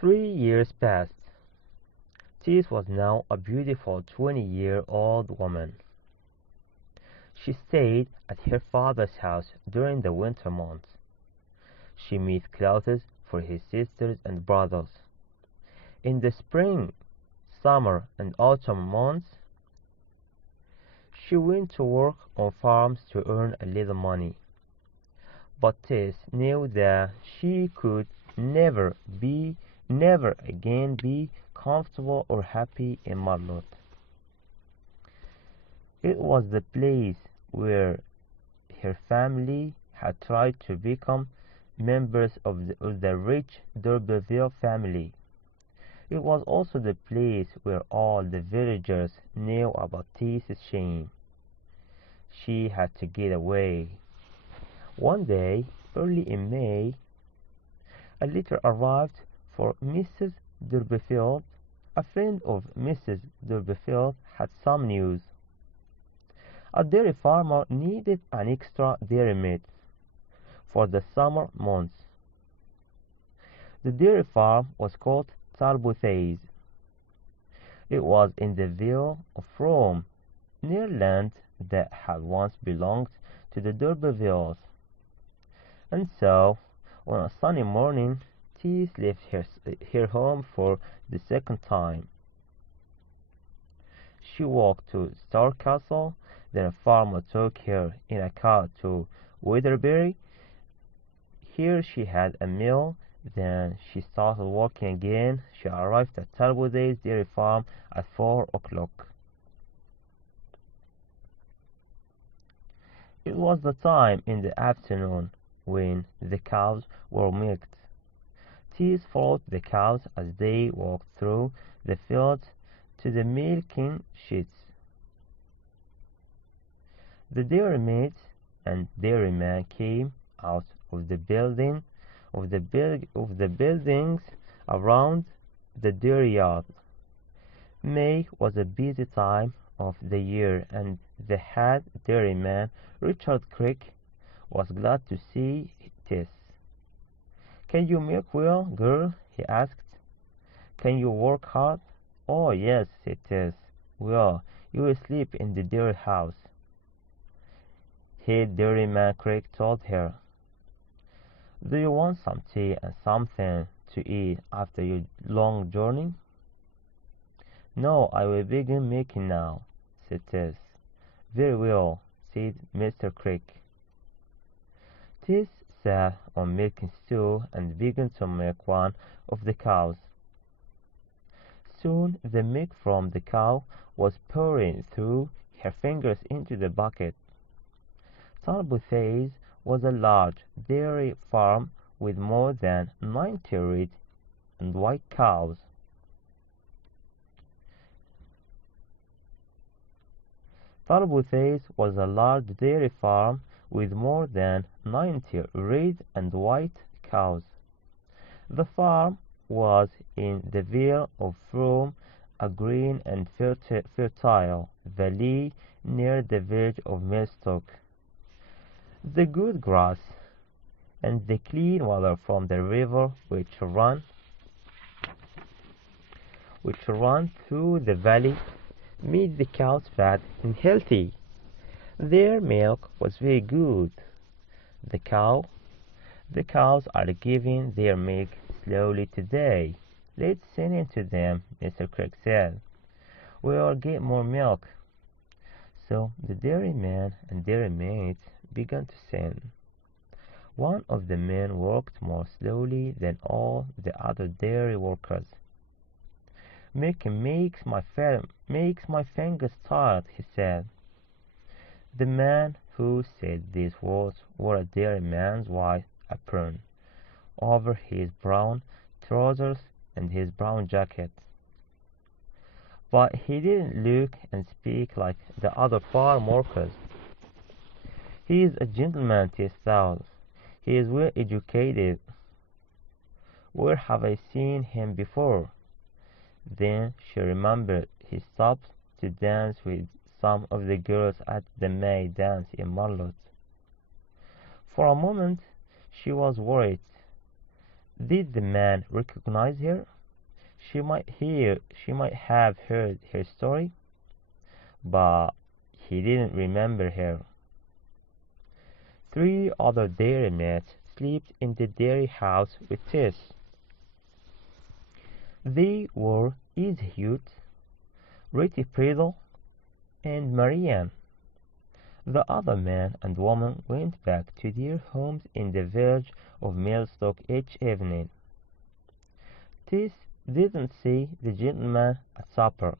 3 years passed. Tess was now a beautiful 20-year-old woman. She stayed at her father's house during the winter months. She made clothes for his sisters and brothers. In the spring, summer, and autumn months, she went to work on farms to earn a little money. But Tess knew that she could never be, never again be comfortable or happy in Marlot. It was the place where her family had tried to become members of the rich d'Urberville family. It was also the place where all the villagers knew about Tess's shame. She had to get away. One day, early in May, a letter arrived for Mrs. d'Urberville. A friend of Mrs. d'Urberville had some news. A dairy farmer needed an extra dairy maid for the summer months. The dairy farm was called Talbothays. It was in the Vale of Rome, near land that had once belonged to the d'Urbervilles. And so, on a sunny morning, Tess left her home for the second time. She walked to Star Castle. Then a farmer took her in a car to Weatherbury. Here she had a meal. Then she started walking again. She arrived at Talbothays dairy farm at 4 o'clock. It was the time in the afternoon when the cows were milked. Tess followed the cows as they walked through the fields to the milking sheds. The dairymaids and dairyman came out of the buildings around the dairy yard. May was a busy time of the year, and the head dairyman, Richard Crick, was glad to see Tess. "Can you milk well, girl?" he asked. "Can you work hard?" "Oh, yes," said Tess. "Well, you will sleep in the dairy house." Head dairyman Crick told her. "Do you want some tea and something to eat after your long journey?" "No, I will begin milking now," said Tess. "Very well," said Mr. Crick. Tess sat on milking stool and began to milk one of the cows. Soon the milk from the cow was pouring through her fingers into the bucket. Talbothays was a large dairy farm with more than 90 red and white cows. Talbothays was a large dairy farm with more than 90 red and white cows. The farm was in the Vale of Rome, a green and fertile valley near the village of Millstock. The good grass and the clean water from the river which ran through the valley made the cows fat and healthy. Their milk was very good. The cows are giving their milk slowly today. Let's send it to them, Mr. Crick said. We'll get more milk. So the dairyman and dairymaids began to sing. One of the men worked more slowly than all the other dairy workers. "Milking makes my fingers tired," he said. The man who said these words wore a dairyman's white apron over his brown trousers and his brown jacket. But he didn't look and speak like the other farm workers. "He is a gentleman," Tess thought. "He is well educated. Where have I seen him before?" Then she remembered he stopped to dance with some of the girls at the May dance in Marlot. For a moment she was worried. Did the man recognize her? She might have heard her story, but he didn't remember her. Three other dairymaid slept in the dairy house with Tess. They were Ezehut, Ritty Priddle, and Marianne. The other man and woman went back to their homes in the village of Millstock each evening. Tess didn't see the gentleman at supper,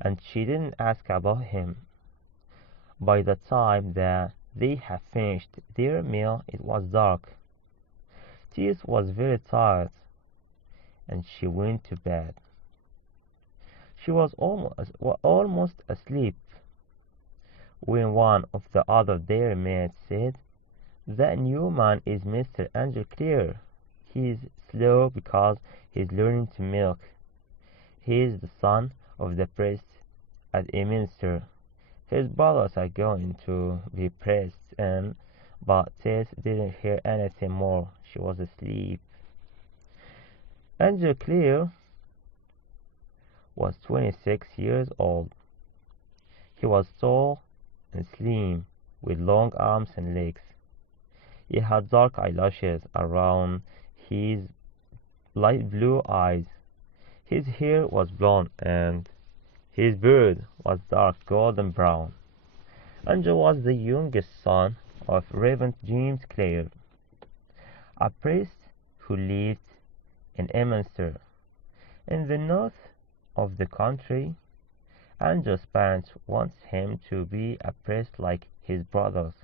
and she didn't ask about him. By the time that they had finished their meal, it was dark. Tess was very tired, and she went to bed. She was almost asleep when one of the other dairymaids said, "That new man is Mr. Angel Clear. He's slow because he's learning to milk. He is the son of the priest at Eminster. His brothers are going to be priests, and..." But Tess didn't hear anything more. She was asleep. Angel Clear was 26 years old. He was tall and slim, with long arms and legs. He had dark eyelashes around his light blue eyes. His hair was blonde, and his beard was dark golden brown. Angel was the youngest son of Reverend James Clare, a priest who lived in Eminster, in the north of the country. Angel's parents wanted him to be a priest like his brothers,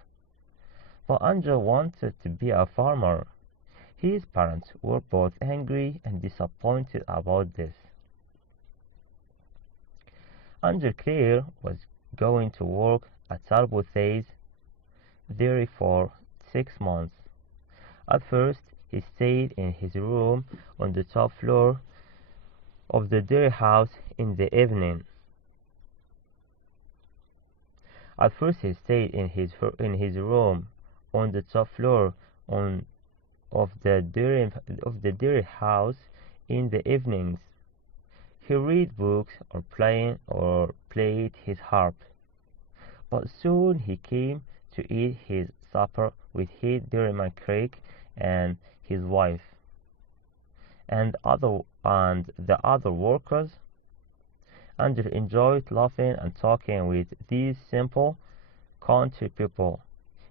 but Angel wanted to be a farmer. His parents were both angry and disappointed about this. Angel Clare was going to work at Arbuthnot's dairy for 6 months. At first, he stayed in his room on the top floor of the dairy house in the evening. At first, he stayed in his room on the top floor of the dairy house in the evenings. He read books or played his harp. But soon he came to eat his supper with head dairyman Craig and his wife, and the other workers. Andrew enjoyed laughing and talking with these simple country people.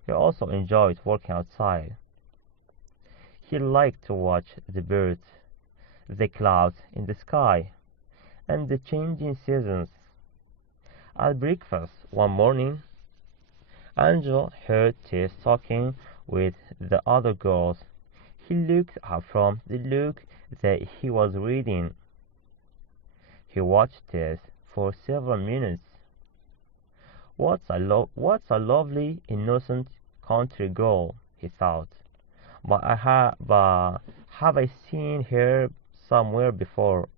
He also enjoyed working outside. He liked to watch the birds, the clouds in the sky, and the changing seasons. At breakfast one morning, Angel heard Tess talking with the other girls. He looked up from the book that he was reading. He watched Tess for several minutes. What a lovely, innocent country girl, he thought. But have I seen her somewhere before?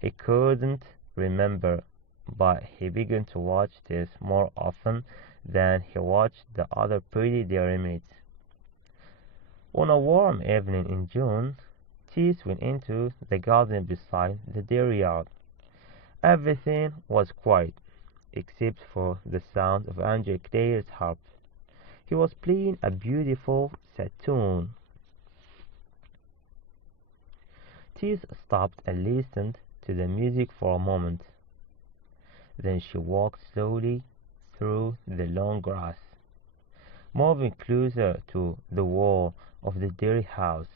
He couldn't remember, but he began to watch Tess more often than he watched the other pretty dairymaids. On a warm evening in June, Tess went into the garden beside the dairy yard. Everything was quiet, except for the sound of Angel Clare's harp. He was playing a beautiful sad tune. Tess stopped and listened to the music for a moment. Then she walked slowly through the long grass, moving closer to the wall of the dairy house.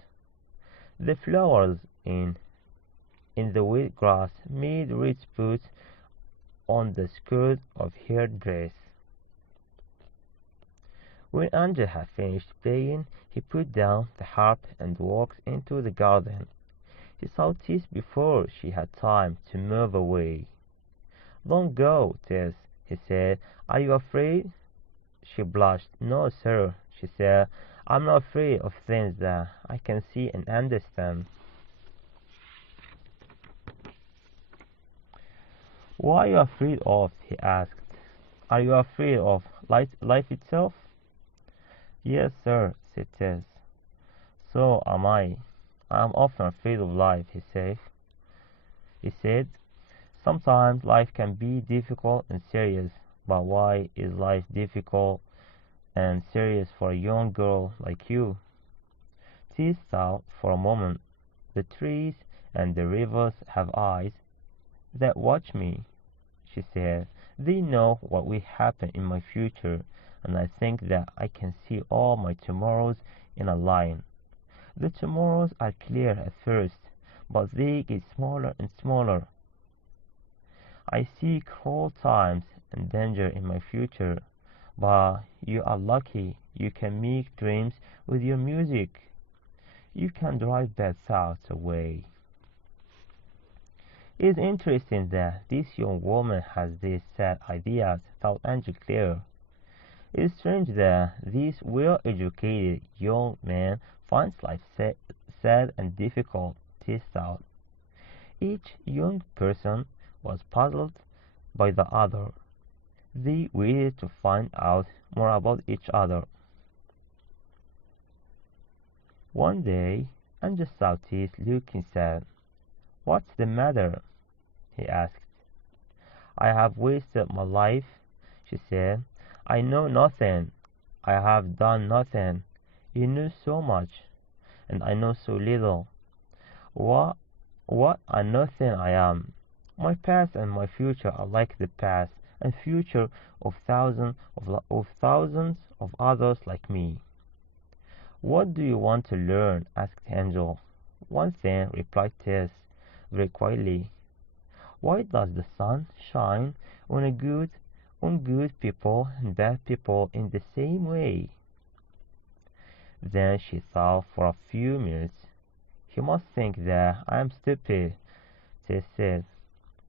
The flowers in the wet grass made red spots on the skirt of her dress. When Angel had finished playing, he put down the harp and walked into the garden. He saw Tess before she had time to move away. "Don't go, Tess," he said. "Are you afraid?" She blushed. "No, sir," she said. "I'm not afraid of things that I can see and understand." "What are you afraid of?" he asked. "Are you afraid of life itself?" "Yes, sir," said Tess. So am I. I am often afraid of life, he said. He said, sometimes life can be difficult and serious, but why is life difficult and serious for a young girl like you? Tess thought for a moment. The trees and the rivers have eyes that watch me, she said. They know what will happen in my future, and I think that I can see all my tomorrows in a line. The tomorrows are clear at first, but they get smaller and smaller. I see cruel times and danger in my future, but you are lucky you can make dreams with your music. You can drive bad thoughts away. It's interesting that this young woman has these sad ideas, thought Angel Clare. It's strange that this well-educated young man finds life sad and difficult, Tess thought. Each young person was puzzled by the other. They waited to find out more about each other. One day, Angel saw Tess looking sad. "What's the matter?" he asked. "I have wasted my life," she said. "I know nothing. I have done nothing. You know so much, and I know so little. What, what a nothing I am! My past and my future are like the past and future of thousands of others like me." "What do you want to learn?" asked Angel. "One thing," replied Tess, very quietly. "Why does the sun shine on good people and bad people in the same way?" Then she thought for a few minutes. "He must think that I am stupid," Tess said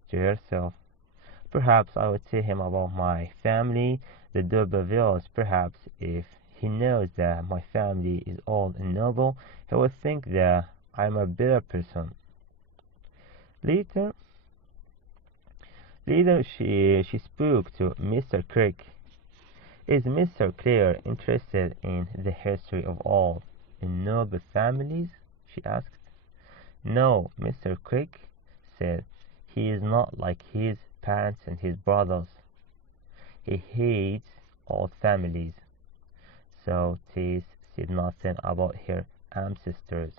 to herself. "Perhaps I will tell him about my family, the d'Urbervilles. Perhaps if he knows that my family is old and noble, he will think that I am a better person." Later, she spoke to Mr. Crick. "Is Mr. Clare interested in the history of old and noble families?" she asked. "No," Mr. Crick said. "He is not like his parents and his brothers. He hates old families." So Tess said nothing about her ancestors.